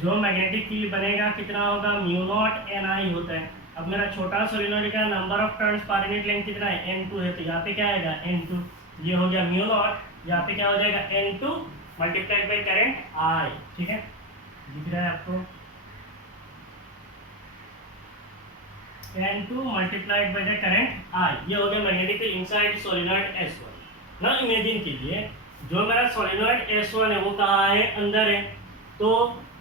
जो मैग्नेटिक फील्ड बनेगा कितना होगा, म्यू नॉट एन आई होता है। अब मेरा छोटा सोलिनॉइड का number of turns per unit length कितना है, n2 है, तो यहाँ पे क्या आएगा n2। ये हो गया म्यू नॉट, यहाँ पे क्या हो जाएगा n2 multiplied by current I, ठीक है। दिख रहा है आपको, n2 multiplied by the current I, ये हो गया magnetic field inside solenoid S1। ना इमेजिन कीजिए जो मेरा सोलिनॉइड S1 है वो कहाँ है, अंदर है। तो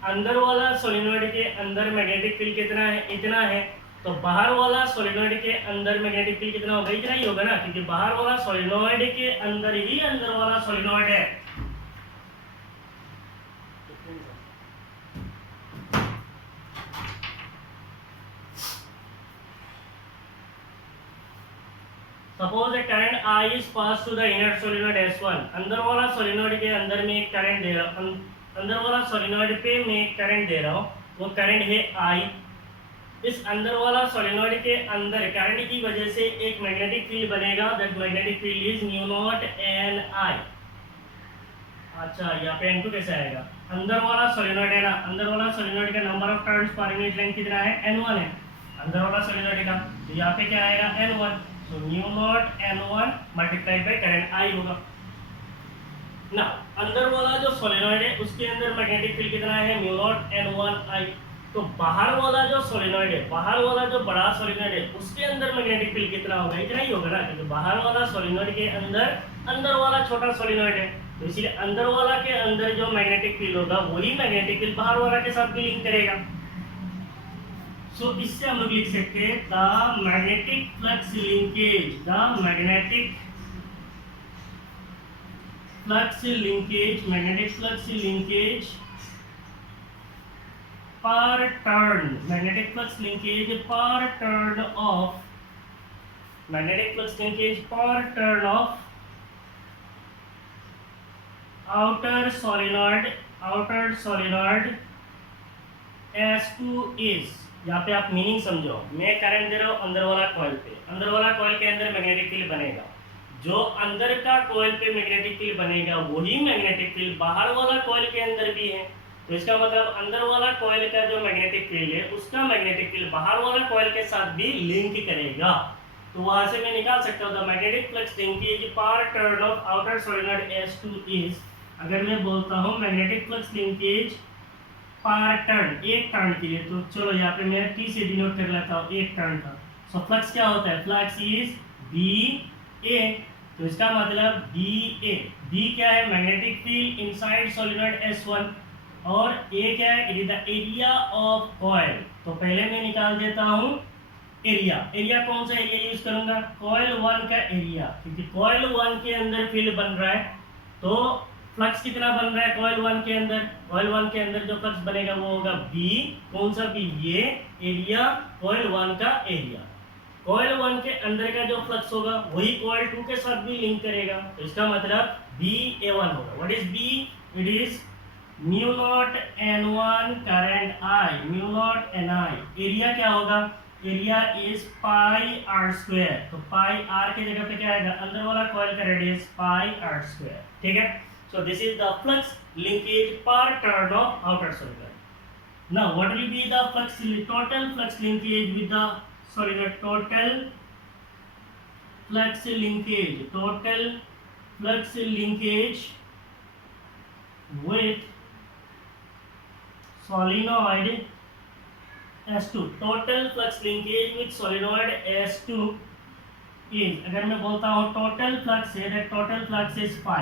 अंदर वाला सोलिनॉइड के अंदर मैग्नेटिक फील्ड कितना है, इतना है। तो बाहर वाला सोलिनॉइड के अंदर मैग्नेटिक फील्ड कितना होगा, इतना ही होगा ना, क्योंकि बाहर वाला सोलिनॉइड के अंदर ही अंदर वाला सोलिनॉइड है। Suppose A current I is passed to the inner solenoid S1। अंदर वाला सोलिनॉइड के अंदर में एक करंट दे रहा हूँ, अंदर वाला सोलिनॉइड पे मैं एक करंट दे रहा हूँ, वो करंट है I। इस अंदर वाला सोलिनॉइड के अंदर करंट की वजह से एक मैग्नेटिक फील्ड बनेगा, that magnetic field is mu nought n I. अच्छा, यहाँ पे n2 कैसे आएगा, अंदर वाला सोलिनॉइड है ना, अंदर वाला सोलिनॉइड का number of turns per unit length कितना है, n1 है अंदर वाला सोलिनॉइड का, तो यहाँ पे क्या आएगा n1। तो mu not n1 multiplied by current I होगा ना। अंदर वाला जो सोलिनॉइड है उसके अंदर मैग्नेटिक फील्ड कितना है, म्यू नॉट n1I। तो बाहर वाला जो सोलिनॉइड है, बाहर वाला जो बड़ा सोलिनॉइड है उसके अंदर मैग्नेटिक फील्ड कितना होगा, इतना ही होगा ना, क्योंकि बाहर वाला सोलिनॉइड के अंदर अंदर वाला छोटा सोलिनॉइड है, तो इसलिए अंदर वाला के अंदर जो मैग्नेटिक फील्ड होगा वही मैग्नेटिक फील्ड बाहर वाला के साथ भी लिंक करेगा। सो इससे हम लोग लिख सकते हैं the magnetic flux linkage, the magnetic flux linkage, magnetic flux linkage per turn, magnetic flux linkage per turn of, magnetic flux linkage per turn of outer solenoid S2 is। यहाँ पे आप मीनिंग समझो, मैं करंट दे रहा हूँ अंदर वाला coil पे, अंदर वाला कॉइल के अंदर मैग्नेटिक फील्ड बनेगा, जो अंदर का कॉइल पे मैग्नेटिक फील्ड बनेगा वही मैग्नेटिक फील्ड बाहर वाला कॉइल के अंदर भी है। तो इसका मतलब अंदर वाला कॉइल का जो मैग्नेटिक फील्ड है उसका मैग्नेटिक फील्ड बाहर वाला कॉइल के साथ भी लिंक करेगा। तो वहां से मैं निकाल सकता हूँ द मैग्नेटिक फ्लक्स लिंकेज पर turn of outer solenoid S2 is. अगर मैं बोलता हूँ मैग्नेटिक फ्लक्स लिंकेज पर टर्न, एक टर्न के लिए, तो चलो यहाँ पे मैं T से डिनोट कर लेता हूँ एक टर्न का। सो फ्लक्स क्या होता है, फ्लक्स इज BA। तो इसका मतलब BA, B क्या है, magnetic field inside solenoid S1, और A क्या है, it is the area of coil. तो पहले मैं निकाल देता हूँ एरिया। एरिया कौन सा एरिया यूज करूंगा, कॉइल 1 का एरिया, क्योंकि कॉइल 1 के अंदर फील्ड बन रहा है। तो फ्लक्स कितना बन रहा है कॉइल 1 के अंदर, कॉइल 1 के अंदर जो फ्लक्स बनेगा वो होगा B। कौन सा B, ये एरिया कॉइल 1 का एरिया। कॉइल 1 के अंदर का जो फ्लक्स होगा वही कॉइल 2 के साथ भी लिंक करेगा, तो इसका मतलब BA1 होगा। What is B, it is mu not n1 current I, mu not ni। Area क्या होगा, area is pi R square. तो पाई आर के जगह पे क्या आएगा, अंदर वाला कॉइल का रेडियस पाई आर स्क्वायर, ठीक है। So this is the flux linkage पर turn of outer solenoid. Now what will be the flux, total flux linkage with the solenoid, total flux linkage, total flux linkage with solenoid S2, total flux linkage with solenoid S2 is, अगर मैं बोलता हूँ total flux है, that total flux is phi।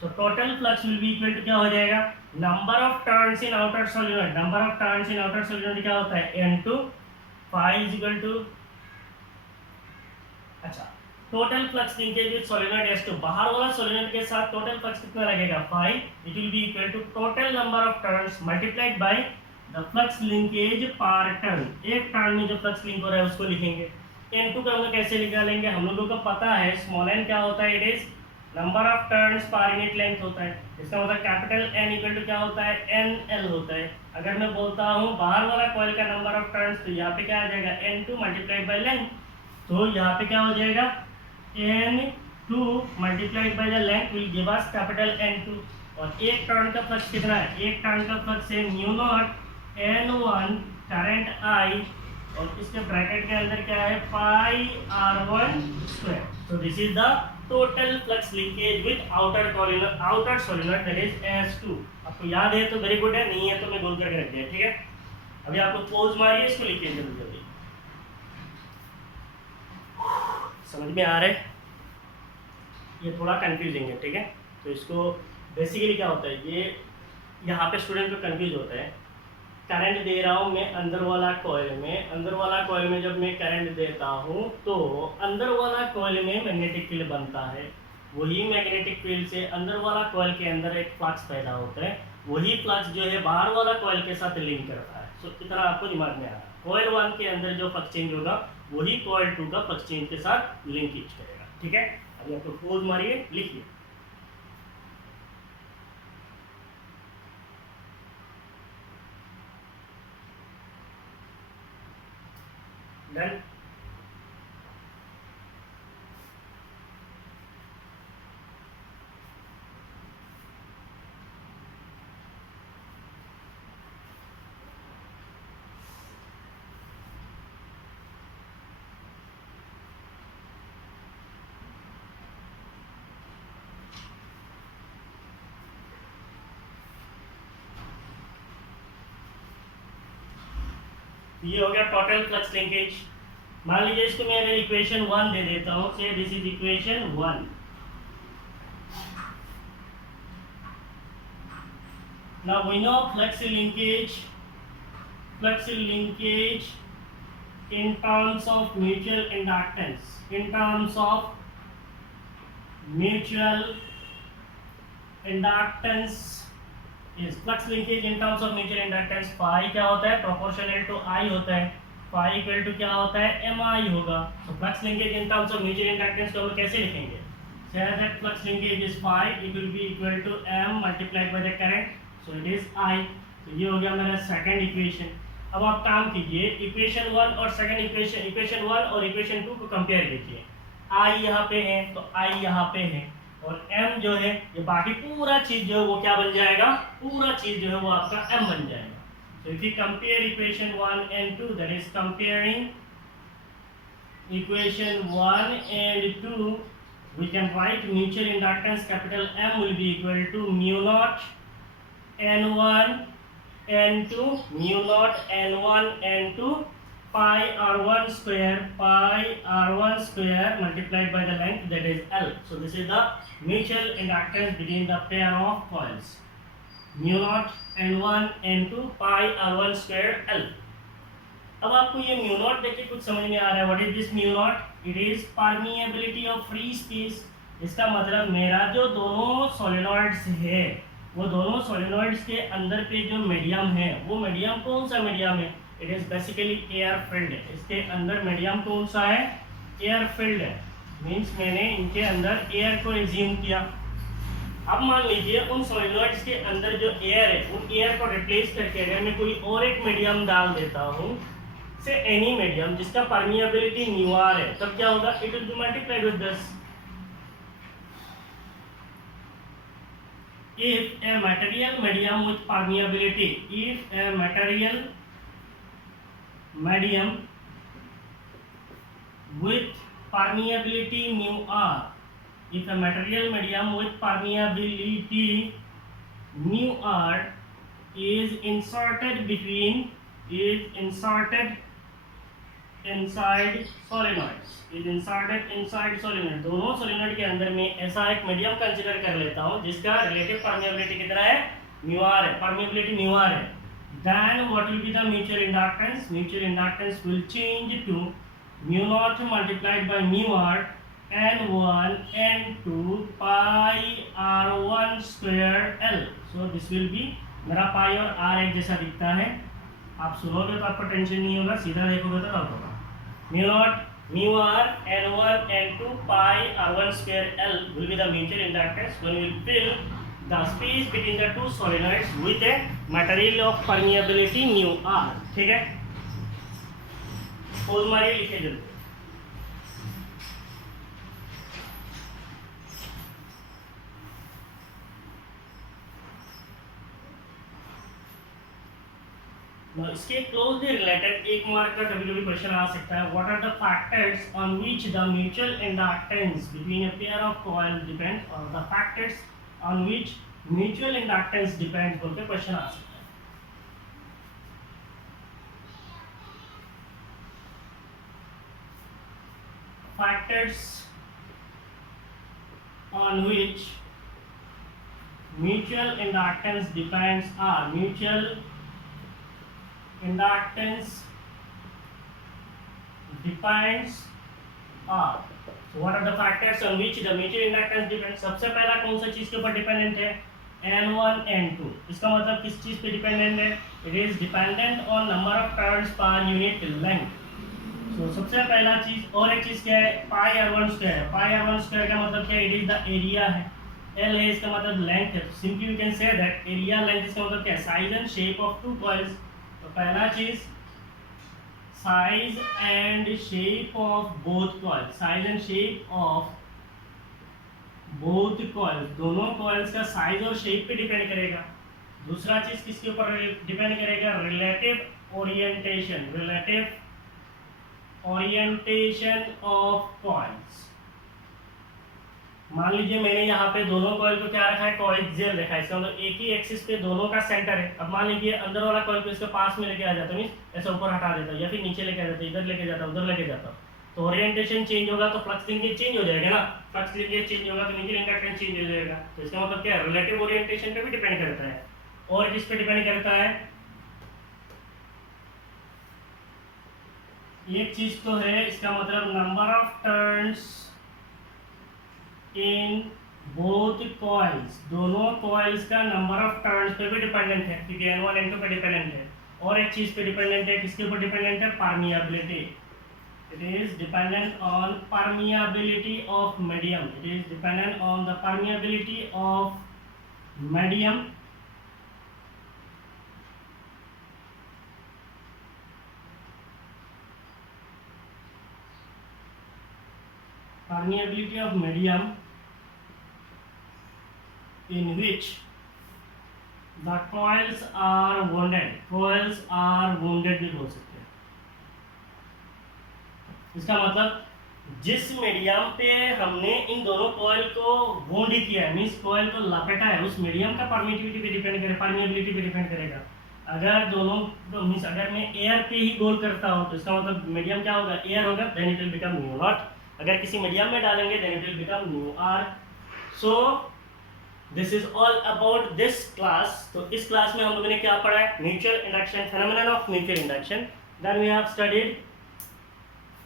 so total flux will be equal to क्या हो जाएगा, number of turns in outer solenoid, number of turns in outer solenoid क्या होता है n2, phi is equal to, अच्छा total flux linkage with solenoid S2, बाहर वाला solenoid के साथ टोटल फ्लक्स कितना लगेगा, phi, it will be equal to total number of turns multiplied by the flux linkage पर टर्न। एक टर्न में जो फ्लक्स लिंक हो रहा है उसको लिखेंगे। n2 का हम लोग कैसे निकालेंगे, हम लोगों को पता है स्मॉल n क्या होता है, it is number of turns per unit length होता है। इसका मतलब कैपिटल N इक्वल टू क्या होता है, NL होता है। अगर मैं बोलता हूँ बाहर वाला कॉइल का नंबर ऑफ टर्न्स, तो यहाँ पे क्या आ जाएगा n2 मल्टीप्लाइड बाय लेंथ। तो यहाँ पे क्या हो जाएगा N2 multiplied by the length will give us capital N2। और एक टर्न का फ्लक्स कितना है? एक टर्न का फ्लक्स है mu not N1 current I, और इसके ब्रैकेट के अंदर क्या है? पाई R1 square. So this is the total flux linkage with outer solenoid that is S2। आपको याद है तो वेरी गुड है, नहीं है तो मैं गोल करके रख दिया, ठीक है। अभी आप लोग पोज मारिए, इसको लिखिए जल्दी जल्दी। समझ में आ रहा है? ये थोड़ा कंफ्यूजिंग है, ठीक है। तो इसको बेसिकली क्या होता है, ये यहाँ पे स्टूडेंट को कंफ्यूज होता है। करंट दे रहा हूँ मैं अंदर वाला कॉइल में, अंदर वाला कॉइल में जब मैं करंट देता हूँ तो अंदर वाला कॉइल में मैग्नेटिक फील्ड बनता है। वही मैग्नेटिक फील्ड से अंदर वाला कॉइल के अंदर एक फ्लक्स पैदा होता है। वही फ्लक्स जो है बाहर वाला कॉइल के साथ लिंक करता है। सो इतना आपको दिमाग में आ रहा है। कॉइल 1 के अंदर जो फ्लक्स चेंज होगा वही कॉइल 2 का फ्लक्स चेंज के साथ लिंकेज करेगा, ठीक है। अभी आपको पोज मारिए, लिखिए। डन। ये हो गया टोटल फ्लक्स लिंकेज। मान लीजिए इसको मैं अगर इक्वेशन 1 दे देता हूँ, से this is equation 1। Now we know flux linkage in terms of mutual inductance, in terms of mutual inductance is flux linkage in terms of mutual inductance। phi क्या होता है? proportional to I होता है। phi equal to क्या होता है? mi होगा। तो flux linkage in terms of mutual inductance को हम कैसे लिखेंगे? Say that flux linkage is phi, it will be equal to m multiplied by the current, so it is I। तो ये हो गया मेरा सेकंड इक्वेशन। अब आप काम कीजिए, इक्वेशन 1 और सेकंड इक्वेशन 1 और इक्वेशन 2 को कंपेयर कीजिए। I यहाँ पे है तो I यहाँ पे है, और m जो है ये बाकी पूरा चीज जो है वो क्या बन जाएगा? पूरा चीज जो है वो आपका m बन जाएगा। So if you compare equation 1 and 2, that is comparing equation 1 and 2, we can write mutual inductance capital M will be equal to mu naught N1 N2 mu naught N1 N2 pi R1 square multiplied by the length, that is L। So this is the mutual inductance between the pair of coils, mu naught N1 N2 pi R1 square L। अब आपको ये mu naught देखिए कुछ समझ में आ रहा है? What is this mu naught? It is permeability of free space. इसका मतलब मेरा जो दोनों सोलेनॉइड्स है, वो दोनों सोलेनॉइड्स के अंदर पे जो मीडियम है, वो मीडियम कौन सा मीडियम है? It is basically air field है। इसके अंदर मीडियम कौन सा है? एयर फील्ड है। मीन्स मैंने इनके अंदर एयर को एज्यूम किया। अब मान लीजिए उन सोलेनॉइड्स के अंदर जो एयर है, उन एयर को रिप्लेस करके अगर मैं कोई और एक मीडियम डाल देता हूँ, से एनी मीडियम जिसका परमिएबिलिटी न्यू आर है, तब क्या होगा? It will B multiplied with this. If a material medium with permeability, if a material medium with permeability mu r, if a material medium with permeability mu r is inserted inside solenoids, दोनों solenoid के अंदर में ऐसा एक medium consider कर लेता हूं जिसका रिलेटिव परमिएबिलिटी कितना है? म्यू आर है। परमिएबिलिटी म्यू आर है। Then what will be the mutual inductance? Mutual inductance will change to mu not multiplied by mu R N1 N2 pi R1 square L। So this will be, मेरा pi और are एक जैसा दिखता है। आप सुनोगे तो आपको टेंशन नहीं होगा, सीधा देखोगे तो तब होगा। Mu naught mu r N1 N2 pi R1 square L will be the mutual inductance when we will fill the space between the two solenoids with a material of permeability mu r। ठीक है, pose मारिए, लिखिए जल्दी। इसके closely related एक mark का कभी कभी क्वेश्चन आ सकता है, what are the factors on which the mutual inductance between a pair of coil depend, और the factors on which mutual inductance depend बोल के क्वेश्चन आ सकता है। Factors on which mutual inductance depends are mutual inductance depends are, so what are the factors on which the mutual inductance depends? सबसे पहला कौन सा चीज के ऊपर डिपेंडेंट है? N1 N2। इसका मतलब किस चीज पे डिपेंडेंट है? It is dependent on number of turns per unit length। तो सबसे पहला चीज, और एक चीज क्या है? पाई r1 स्क्वायर। पाई r1 स्क्वायर का मतलब क्या है? इट इज द एरिया है। एल है इसका मतलब लेंथ है। Simply you can say that area length इसका मतलब क्या है? Size and shape of two coils. तो पहला चीज size and shape of both coils, size and shape of both coils, दोनों कॉइल्स का साइज और शेप पे डिपेंड करेगा। दूसरा चीज किसके ऊपर डिपेंड करेगा? Relative orientation, relative orientation of coils. मान लीजिए मैंने यहाँ पे दोनों कॉइल को क्या रखा है? कोएक्सियल रखा है। इसका मतलब एक ही एक्सिस पे दोनों का सेंटर है। अब मान लीजिए अंदर वाला कॉइल को इसके पास में लेके आ जाता हूँ, ऐसा ऊपर हटा देता हूँ, या फिर नीचे लेके आ जाता हूँ, इधर लेके जाता हूँ, उधर लेके जाता हूँ, तो ओरिएंटेशन चेंज होगा तो फ्लक्स लिंकेज चेंज हो जाएगा ना। फ्लक्स लिंकेज चेंज होगा तो म्यूचुअल इंडक्टेंस चेंज हो जाएगा। तो इसका मतलब क्या है? रिलेटिव ओरिएंटेशन पे भी डिपेंड करता है। और किस पे डिपेंड करता है? एक चीज तो है, इसका मतलब number of turns in both coils, दोनों कॉइल्स का नंबर ऑफ टर्न्स पे भी डिपेंडेंट है, क्योंकि N1 N2 पे डिपेंडेंट है। और एक चीज पे डिपेंडेंट है, किसके ऊपर डिपेंडेंट है? Permeability. It is dependent on permeability of medium, it is dependent on the permeability of medium. permeability of medium in which the coils are wounded, coils are wounded भी बोल सकते हैं। इसका मतलब जिस मीडियम पे हमने इन दोनों कॉइल को वोंड किया है, मींस कॉइल को लपेटा है, उस मीडियम का परमिटिविटी पे डिपेंड करेगा, परमिएबिलिटी पे डिपेंड करेगा। अगर दोनों तो मींस अगर मैं एयर पे ही गोल करता हूँ तो इसका मतलब मीडियम क्या होगा? एयर होगा, then it will become mu not. अगर किसी मीडियम में डालेंगे then it will become mu R. So this is all about this class. तो इस क्लास में हम लोगों ने क्या पढ़ा है? Mutual induction, phenomenon of mutual induction. Then we have studied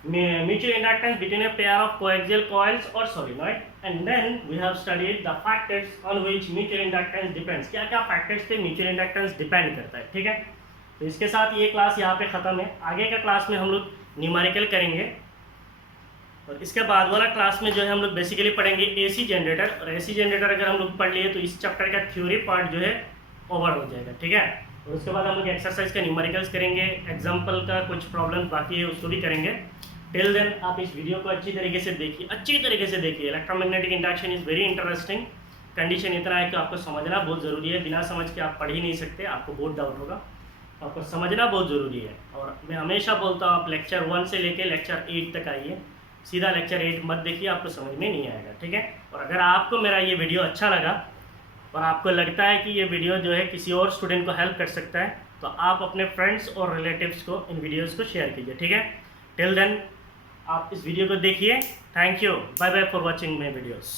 mutual inductance between a pair of coaxial coils or solenoid, and then we have studied the factors on which mutual inductance depends। क्या क्या factors पे mutual inductance depend करता है, ठीक है। तो इसके साथ ये क्लास यहाँ पे ख़त्म है। आगे का क्लास में हम लोग न्यूमेरिकल करेंगे, और इसके बाद वाला क्लास में जो है हम लोग बेसिकली पढ़ेंगे AC जनरेटर। और AC जनरेटर अगर हम लोग पढ़ लिए तो इस चैप्टर का थ्योरी पार्ट जो है ओवर हो जाएगा, ठीक है। और उसके बाद हम लोग एक्सरसाइज का न्यूमेरिकल्स करेंगे, एग्जाम्पल का कुछ प्रॉब्लम बाकी है उसको भी करेंगे। टिल देन आप इस वीडियो को अच्छी तरीके से देखिए, अच्छी तरीके से देखिए। Electromagnetic induction is very interesting. Condition इतना है कि आपको समझना बहुत ज़रूरी है, बिना समझ के आप पढ़ ही नहीं सकते, आपको बहुत डाउट होगा, आपको समझना बहुत ज़रूरी है। और मैं हमेशा बोलता हूँ आप लेक्चर 1 से लेकर लेक्चर 8 तक आइए, सीधा लेक्चर 8 मत देखिए, आपको समझ में नहीं आएगा, ठीक है। और अगर आपको मेरा ये वीडियो अच्छा लगा और आपको लगता है कि ये वीडियो जो है किसी और स्टूडेंट को हेल्प कर सकता है, तो आप अपने फ्रेंड्स और रिलेटिव्स को इन वीडियोज़ को शेयर कीजिए, ठीक है। टिल देन आप इस वीडियो को देखिए। Thank you, bye bye for watching my videos.